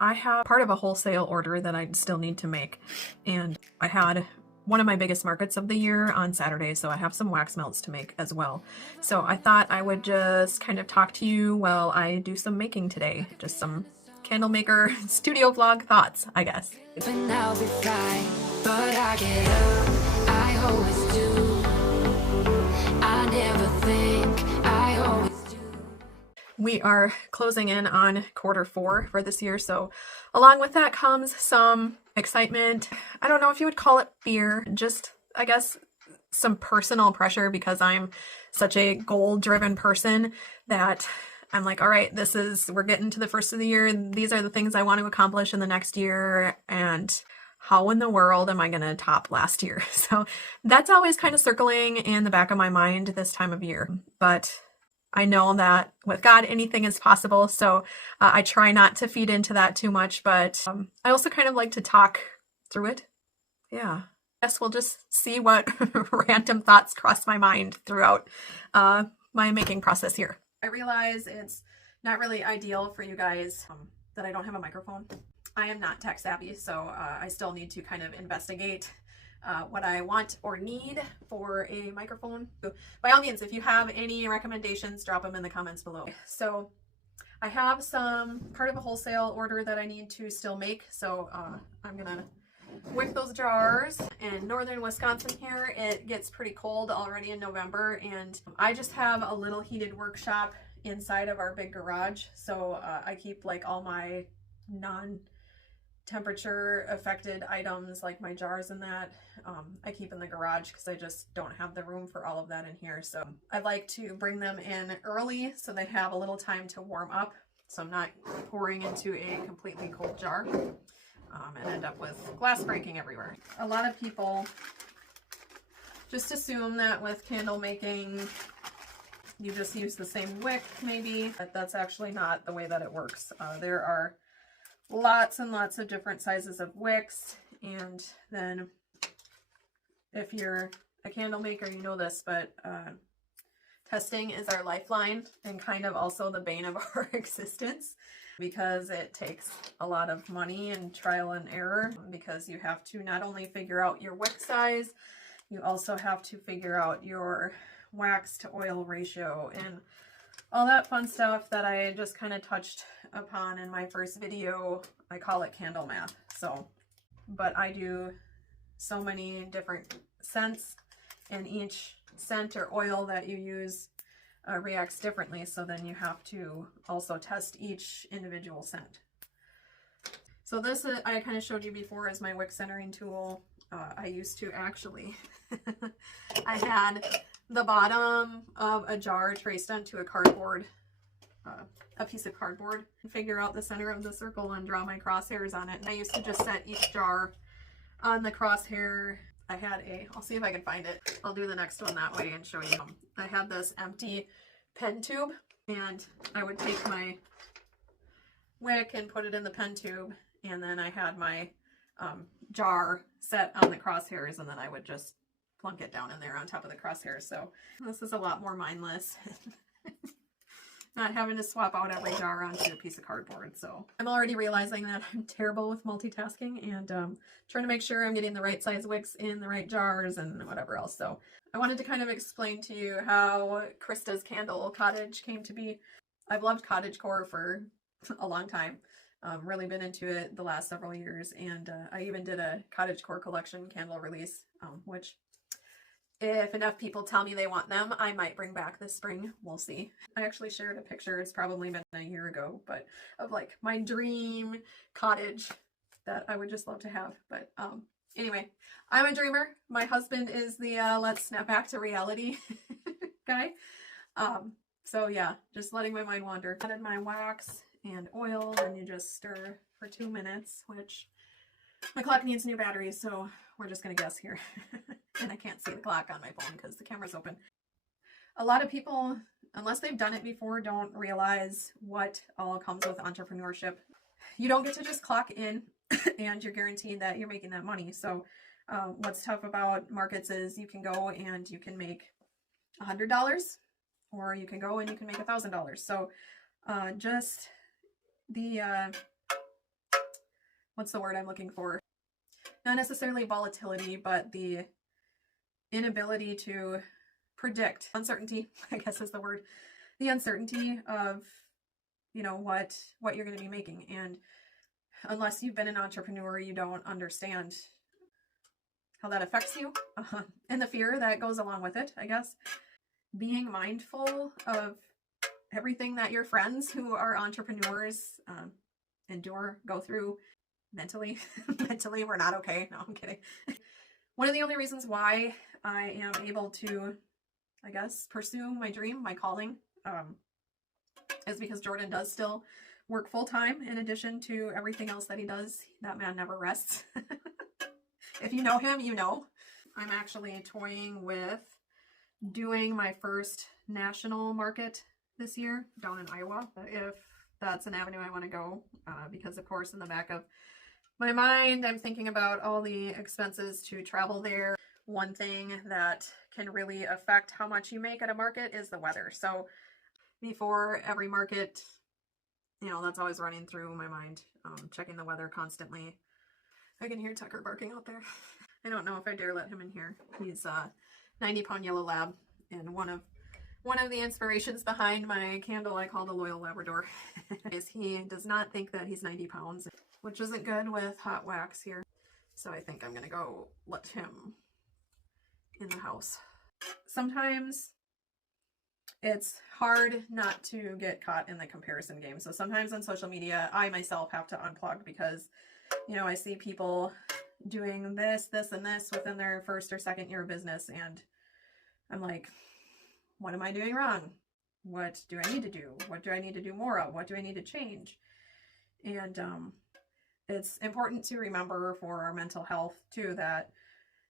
I have part of a wholesale order that I still need to make, and I had one of my biggest markets of the year on Saturday, so I have some wax melts to make as well. So I thought I would just kind of talk to you while I do some making today. Just some candle maker studio vlog thoughts, I guess. And I'll be fine, but I get up, I always do. I never think, I always do. We are closing in on Q4 for this year, so along with that comes some excitement. I don't know if you would call it fear, just I guess some personal pressure, because I'm such a goal-driven person that I'm like, all right, we're getting to the first of the year. These are the things I want to accomplish in the next year, and how in the world am I going to top last year? So that's always kind of circling in the back of my mind this time of year. But I know that with God, anything is possible. So I try not to feed into that too much, but I also kind of like to talk through it. Yeah. I guess we'll just see what random thoughts cross my mind throughout my making process here. I realize it's not really ideal for you guys that I don't have a microphone. I am not tech savvy, so I still need to kind of investigate what I want or need for a microphone. So by all means, if you have any recommendations, drop them in the comments below. So I have some part of a wholesale order that I need to still make. So I'm gonna wick those jars. In northern Wisconsin here, it gets pretty cold already in November, and I just have a little heated workshop inside of our big garage. So I keep like all my non-temperature affected items, like my jars and that, I keep in the garage because I just don't have the room for all of that in here. So I like to bring them in early so they have a little time to warm up, so I'm not pouring into a completely cold jar and end up with glass breaking everywhere. A lot of people just assume that with candle making you just use the same wick maybe, but that's actually not the way that it works. There are lots and lots of different sizes of wicks, and then if you're a candle maker, you know this, but testing is our lifeline and kind of also the bane of our existence, because it takes a lot of money and trial and error, because you have to not only figure out your wick size, you also have to figure out your wax to oil ratio and all that fun stuff that I just kind of touched upon in my first video. I call it candle math. So, but I do so many different scents, and each scent or oil that you use reacts differently. So then you have to also test each individual scent. So this I kind of showed you before is my wick centering tool. I used to actually, I had the bottom of a jar traced onto a cardboard, a piece of cardboard, and figure out the center of the circle and draw my crosshairs on it. And I used to just set each jar on the crosshair. I had I'll see if I can find it. I'll do the next one that way and show you. I had this empty pen tube, and I would take my wick and put it in the pen tube, and then I had my jar set on the crosshairs, and then I would just plunk it down in there on top of the crosshairs. So this is a lot more mindless. Not having to swap out every jar onto a piece of cardboard. So I'm already realizing that I'm terrible with multitasking, and trying to make sure I'm getting the right size wicks in the right jars and whatever else. So I wanted to kind of explain to you how Krista's Candle Cottage came to be. I've loved cottagecore for a long time. Really been into it the last several years, and I even did a cottagecore collection candle release, which if enough people tell me they want them, I might bring back this spring. We'll see. I actually shared a picture, it's probably been a year ago, but of like my dream cottage that I would just love to have. But anyway, I'm a dreamer. My husband is the let's snap back to reality guy. So yeah, just letting my mind wander. Added my wax and oil, and you just stir for 2 minutes, which my clock needs new batteries, so we're just gonna guess here. And I can't see the clock on my phone because the camera's open. A lot of people, unless they've done it before, don't realize what all comes with entrepreneurship. You don't get to just clock in and you're guaranteed that you're making that money. So what's tough about markets is you can go and you can make $100, or you can go and you can make $1,000. So just the what's the word I'm looking for? Not necessarily volatility, but the inability to predict. Uncertainty, I guess is the word. The uncertainty of, you know, what you're going to be making. And unless you've been an entrepreneur, you don't understand how that affects you and the fear that goes along with it, I guess. Being mindful of everything that your friends who are entrepreneurs go through mentally. Mentally, we're not okay. No, I'm kidding. One of the only reasons why I am able to, I guess, pursue my dream, my calling, is because Jordan does still work full-time in addition to everything else that he does. That man never rests. If you know him, you know. I'm actually toying with doing my first national market this year down in Iowa, if that's an avenue I want to go, because of course in the back of my mind I'm thinking about all the expenses to travel there. One thing that can really affect how much you make at a market is the weather. So before every market, you know, that's always running through my mind, checking the weather constantly. I can hear Tucker barking out there. I don't know if I dare let him in here. He's a 90-pound yellow lab, and one of the inspirations behind my candle I call the Loyal Labrador is he does not think that he's 90 pounds, which isn't good with hot wax here. So I think I'm gonna go let him in the house. Sometimes it's hard not to get caught in the comparison game. So sometimes on social media, I myself have to unplug because, you know, I see people doing this, and this within their first or second year of business. And I'm like, what am I doing wrong? What do I need to do? What do I need to do more of? What do I need to change? And it's important to remember for our mental health too, that,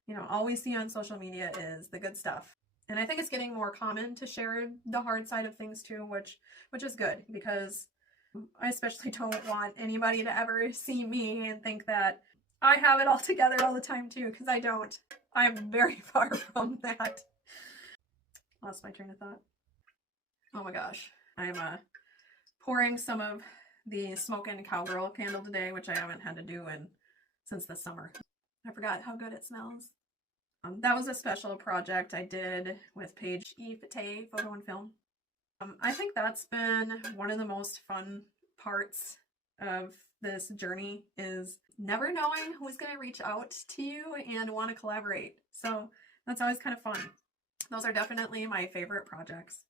you know, all we see on social media is the good stuff. And I think it's getting more common to share the hard side of things too, which is good, because I especially don't want anybody to ever see me and think that I have it all together all the time too, because I don't. I'm very far from that. Lost my train of thought. Oh my gosh. I'm pouring some of the Smokin' Cowgirl candle today, which I haven't had to do since the summer. I forgot how good it smells. That was a special project I did with Paige E. Fate Photo and Film. I think that's been one of the most fun parts of this journey, is never knowing who's going to reach out to you and want to collaborate. So that's always kind of fun. Those are definitely my favorite projects.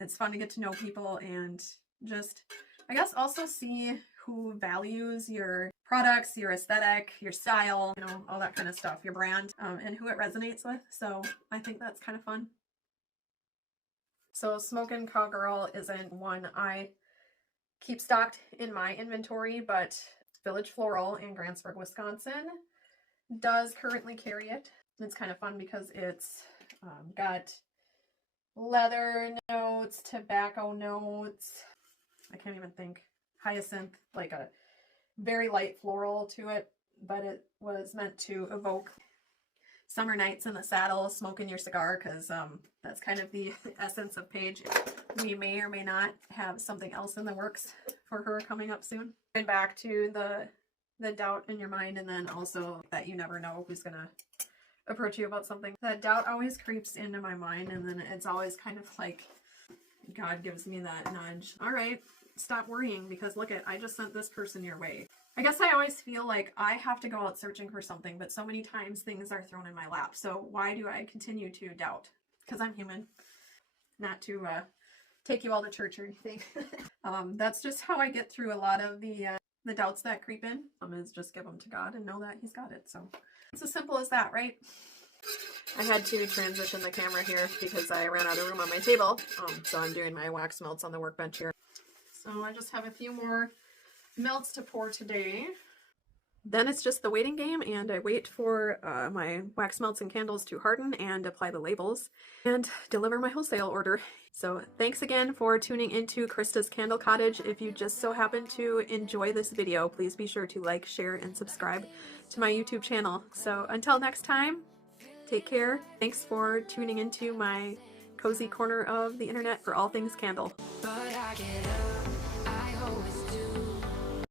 It's fun to get to know people and just, I guess, also see who values your products, your aesthetic, your style, you know, all that kind of stuff, your brand, and who it resonates with. So I think that's kind of fun. So Smokin' Cowgirl isn't one I keep stocked in my inventory, but Village Floral in Grantsburg, Wisconsin does currently carry it. It's kind of fun because it's got leather notes, tobacco notes, I can't even think, hyacinth, like a very light floral to it, but it was meant to evoke summer nights in the saddle, smoking your cigar, because that's kind of the essence of Paige. We may or may not have something else in the works for her coming up soon. And back to the doubt in your mind, and then also that you never know who's gonna approach you about something. That doubt always creeps into my mind, and then it's always kind of like God gives me that nudge. All right, stop worrying, because look at, I just sent this person your way. I guess I always feel like I have to go out searching for something, but so many times things are thrown in my lap. So why do I continue to doubt? Because I'm human. Not to take you all to church or anything. That's just how I get through a lot of the doubts that creep in, is just give them to God and know that He's got it. So it's as simple as that, right? I had to transition the camera here because I ran out of room on my table. So I'm doing my wax melts on the workbench here. So I just have a few more melts to pour today. Then it's just the waiting game, and I wait for my wax melts and candles to harden and apply the labels and deliver my wholesale order. So thanks again for tuning into Krista's Candle Cottage. If you just so happen to enjoy this video, please be sure to like, share, and subscribe to my YouTube channel. So until next time, take care. Thanks for tuning into my cozy corner of the internet for all things candle. But I get up.